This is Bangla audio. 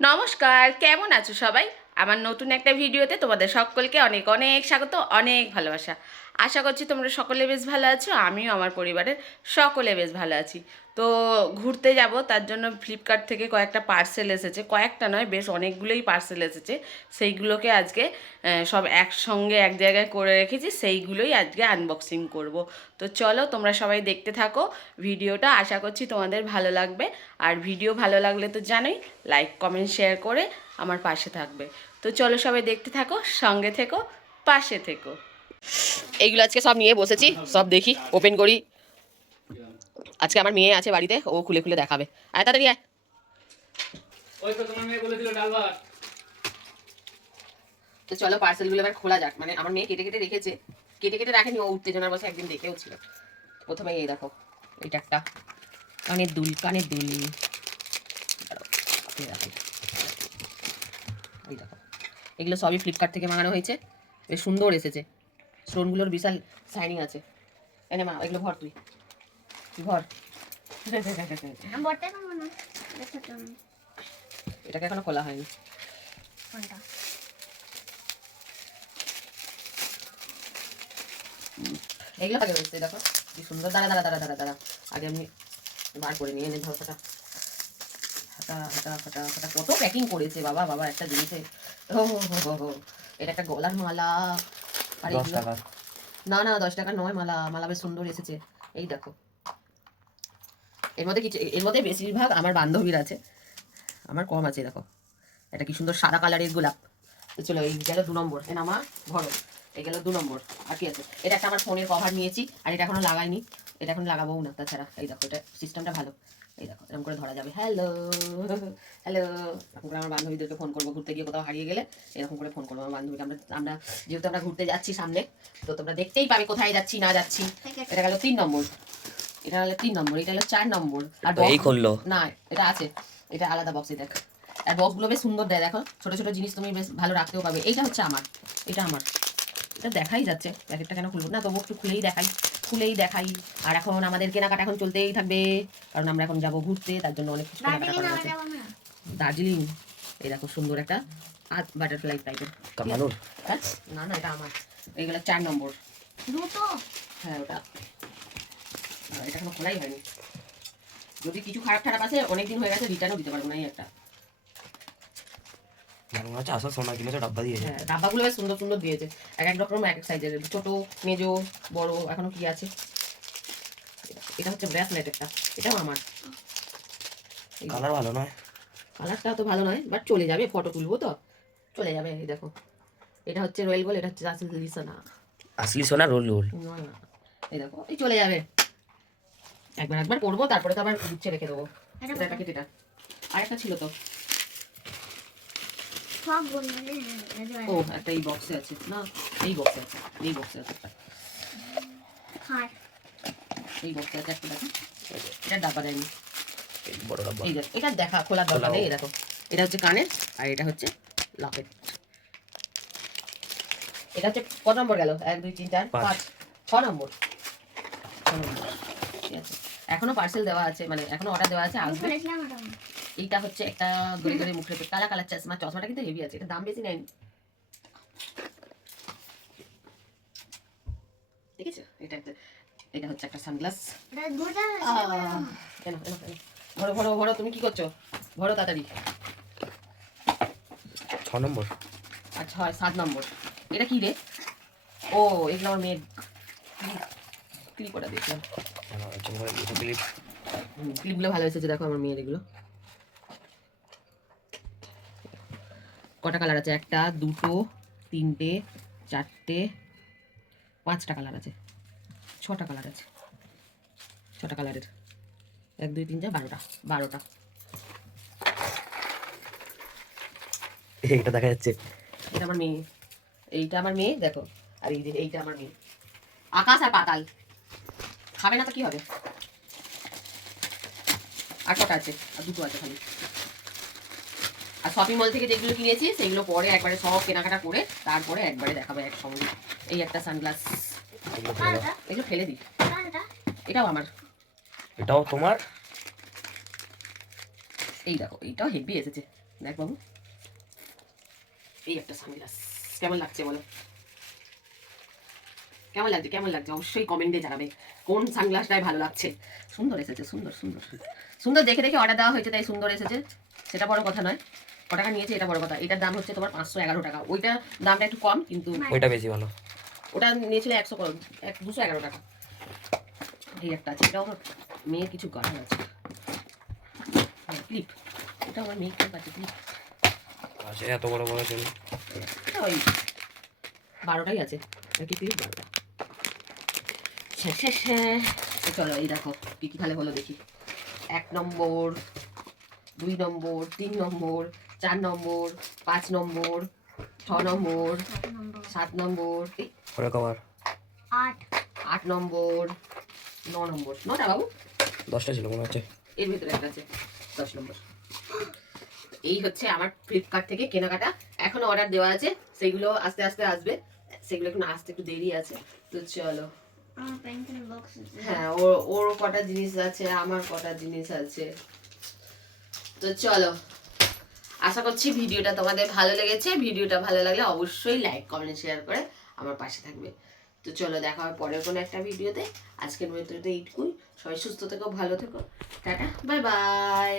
নমস্কার, কেমন আছো সবাই? আমার নতুন একটা ভিডিওতে তোমাদের সকলকে অনেক অনেক স্বাগত, অনেক ভালোবাসা। আশা করছি তোমরা সকলে বেশ ভালো আছো, আমিও আমার পরিবারের সকলে বেশ ভালো আছি। তো ঘুরতে যাব, তার জন্য ফ্লিপকার্ট থেকে কয়েকটা পার্সেল এসেছে, কয়েকটা নয় বেশ অনেকগুলোই পার্সেল এসেছে। সেইগুলোকে আজকে সব একসঙ্গে এক জায়গায় করে রেখেছি, সেইগুলোই আজকে আনবক্সিং করব। তো চলো তোমরা সবাই দেখতে থাকো ভিডিওটা, আশা করছি তোমাদের ভালো লাগবে। আর ভিডিও ভালো লাগলে তো জানোই, লাইক কমেন্ট শেয়ার করে আমার পাশে থাকবে। তো চলো সবাই দেখতে থাকো, সঙ্গে থেকো, পাশে থেকো। এইগুলো আজকে সব নিয়ে বসেছি, সব দেখি, ওপেন করি। আজকে আমার মেয়ে আছে বাড়িতে, ও খুলে খুলে দেখাবে। আয় তাড়াতাড়ি আয়। ওই তো তোমার মেয়ে বলেছিল ডাল ভাত। তো চলো পার্সেলগুলো এবার খোলা যাক। মানে আমার মেয়ে কেটে কেটে রেখেছে, কেটে কেটে রাখেনি, ও উত্তেজনার বসে একদিন দেখেও ছিল। প্রথমে এই দেখো, এটা একটা কানের দুল, কানের দুল। দাঁড়াও, এই দেখো, এই দেখো, এগুলো সবই ফ্লিপকার্ট থেকে মাঙানো হয়েছে, বেশ সুন্দর এসেছে। স্টোনগুলোর বিশাল শাইনিং আছে। এনে মা এগুলো ভর, তুই ভর। এটাকে এখনো খোলা হয়নি। এগুলো আগে রয়েছে, দেখো কি সুন্দর। দাঁড়া দাঁড়া দাঁড়া দাঁড়া দাঁড়া, আগে আমি বার করে নিয়ে এনে ধর। ফাটা ফাটা ফাটা ফাটা ফাটা, কত প্যাকিং করেছে বাবা বাবা একটা জিনিসে। ও হো হো, এটা একটা গলার মালা। আর 10 টাকা। না না, 10 টাকা নয়, মালা। মালা বেশ সুন্দর এসেছে, এই দেখো। এর মধ্যে কিছু, এর মধ্যে বেশিরভাগ আমার বান্ধবীর আছে, আমার কম আছে। দেখো এটা কি সুন্দর সাদা কালারের গোলাপ। তো চলো, এই গেল 2 নম্বর। এ নামা ধরো, এই গেল 2 নম্বর। আর কি আছে? এটা একটা আমার ফোনের কভার নিয়েছি, আর এটা এখনো লাগাইনি, এটা এখন লাগাবোও না। তাছাড়া এই দেখো, এটা সিস্টেমটা ভালো। এই দেখো, এরকম করে ধরা যাবে। হ্যালো হ্যালো, এরকম করে আমার বান্ধবীদেরকে ফোন করবো, ঘুরতে গিয়ে কোথাও হারিয়ে গেলে এরকম করে ফোন করবো আমার বান্ধবীকে। আমরা আমরা যেহেতু আমরা ঘুরতে যাচ্ছি সামনে, তো তোমরা দেখতেই পাবে কোথায় যাচ্ছি না যাচ্ছি। এটা গেল 3 নম্বর, এটা হলো 3 নম্বর, এটা হলো 4 নম্বর। আর এই করলো না, এটা আছে, এটা আলাদা বক্সে দেখ। আর বক্সগুলো বেশ সুন্দর দেয়, দেখো ছোট ছোট জিনিস তুমি বেশ ভালো রাখতেও পাবে। এইটা হচ্ছে আমার, এটা আমার, এটা দেখাই যাচ্ছে। প্যাকেটটা কেন খুলবো না, তবু একটু খুলেই দেখাই, খুলেই দেখাই। আর এখন আমাদের কেনাকাটা এখন চলতেই থাকবে, কারণ আমরা এখন যাবো ঘুরতে, তার জন্য অনেক কিছু কেনাকাটা করা আছে। দার্জিলিং, এই দেখো সুন্দর একটা বাটারফ্লাই টাইপের। হ্যাঁ না না, এটা আমার। এইগুলো 4 নম্বর। হ্যাঁ ওটা, এটা এখনো খোলাই হয়নি। যদি কিছু খারাপ খারাপ আছে, অনেকদিন হয়ে গেছে, রিটার্নও দিতে পারবো না। এই একটা ডাব্বাগুলো বেশ সুন্দর সুন্দর দিয়েছে, এক এক রকম এক এক সাইজের, ছোট মেজো বড়, এখনো কি আছে। এটা হচ্ছে ব্রেসলেট একটা, এটাও আমার। কালার ভালো নয়, কালারটা তো ভালো নয়, বাট চলে যাবে, ফটো তুলবো তো চলে যাবে। এই দেখো, এটা হচ্ছে রয়্যাল গোল্ড, এটা হচ্ছে আসলি সোনা। আসলি সোনা রোল রোল, এই দেখো, এই চলে যাবে। একবার একবার করবো, তারপরে তো আবার গুছিয়ে রেখে দেবো। এটা প্যাকেট, এটা আরেকটা ছিল তো। ও একটা এই বক্সে আছে, না এই বক্সে আছে, এই বক্সে আছে একটা, এই বক্সে আছে একটা। দেখো এটা ডাব্বা দেয়নি, বড় ডাব্বা। এই দেখ, এটা দেখা খোলার দরকার নেই। দেখো এটা হচ্ছে কানের, আর এটা হচ্ছে লকেট। এটা হচ্ছে কত নম্বর গেল? 1 2 3 4 5 6 নম্বর, 6 নম্বর। ঠিক আছে, এখনো পার্সেল দেওয়া আছে, মানে এখনো অর্ডার দেওয়া আছে, আসবে। এইটা হচ্ছে একটা দড়ি দড়ি মুখে কালা কালার চশমা। চশমাটা কিন্তু হেভি আছে, এটা দাম বেশি নেয়নি। ঠিক আছে, এটা একটা, এটা হচ্ছে একটা সানগ্লাস। ভরো ভরো ভরো, তুমি কি করছো? ভরো তাড়াতাড়ি। 6 নম্বর আর 6 7 নম্বর। এটা কি রে? ও এগুলো আমার মেয়ের ক্লিপ, ওটা দেখলাম। ক্লিপগুলো ভালো এসেছে, দেখো আমার মেয়ের এগুলো। কটা কালার আছে? 1 2 3 4 5টা কালার আছে, 6টা কালার আছে, 6টা কালারের। 1 2 3 4 12টা, 12টা। এইটা দেখা যাচ্ছে, এটা আমার মেয়ে, এইটা আমার মেয়ে দেখো। আর এই যে এইটা আমার মেয়ে। আকাশ আর পাতাল, খাবে না তো কি হবে। আর কটা আছে? আর 2টো আছে খালি। আর শপিং মল থেকে যেগুলো কিনেছি সেগুলো পরে একবারে সব কেনাকাটা করে তারপরে একবারে দেখাবো একসঙ্গে। এই একটা সানগ্লাস, এগুলো ফেলে দিই। এটাও আমার, এটাও তোমার। এই দেখো এইটাও হেভি এসেছে, দেখ বাবু। এই একটা সানগ্লাস কেমন লাগছে বলো, কেমন লাগছে কেমন লাগছে অবশ্যই কমেন্টে জানাবে কোন সানগ্লাসটাই ভালো লাগছে। সুন্দর এসেছে, সুন্দর সুন্দর সুন্দর, দেখে দেখে অর্ডার দেওয়া হয়েছে তাই সুন্দর এসেছে, সেটা বড় কথা নয়। ক টাকা নিয়েছে এটা বড় কথা। এটার দাম হচ্ছে তোমার 511 টাকা, ওইটা দামটা একটু কম কিন্তু ওইটা বেশি ভালো। ওটা নিয়েছিল 211 টাকা। এই একটা আছে, এটাও আমার মেয়ের কিছু গান আছে, ক্লিপ, এটা আমার মেয়ে ক্লিপ আছে, ক্লিপ আচ্ছা এত বড় বড় চুল। ওই 12টাই আছে কি ক্লিপ, 12টা। চলো এই দেখো কি কি তাহলে হলো দেখি। 1 নম্বর, 2 নম্বর, 3 নম্বর, 4 নম্বর, 5 নম্বর, 6 নম্বর, 7 নম্বর, ওরে কভার 8 নম্বর, 9 নম্বর, 9টা বাবু, 10টা ছিল মনে হচ্ছে। এর ভিতরে একটা আছে 10 নম্বর। এই হচ্ছে আমার ফ্লিপকার্ট থেকে কেনাকাটা, এখনো অর্ডার দেওয়া আছে, সেগুলো আস্তে আস্তে আসবে, সেগুলো এখন আসতে একটু দেরি আছে। তো চলো, হ্যাঁ ওর কটা জিনিস আছে, আমার কটা জিনিস আছে। তো চলো, আশা করছি ভিডিওটা তোমাদের ভালো লেগেছে। ভিডিওটা ভালো লাগলে অবশ্যই লাইক কমেন্ট শেয়ার করে আমার পাশে থাকবে। তো চলো দেখা হবে পরের কোনো একটা ভিডিওতে। আজকের ভিডিওতে এইটুকুই, সবাই সুস্থ থেকো, ভালো থেকো, টাটা, বাই বাই।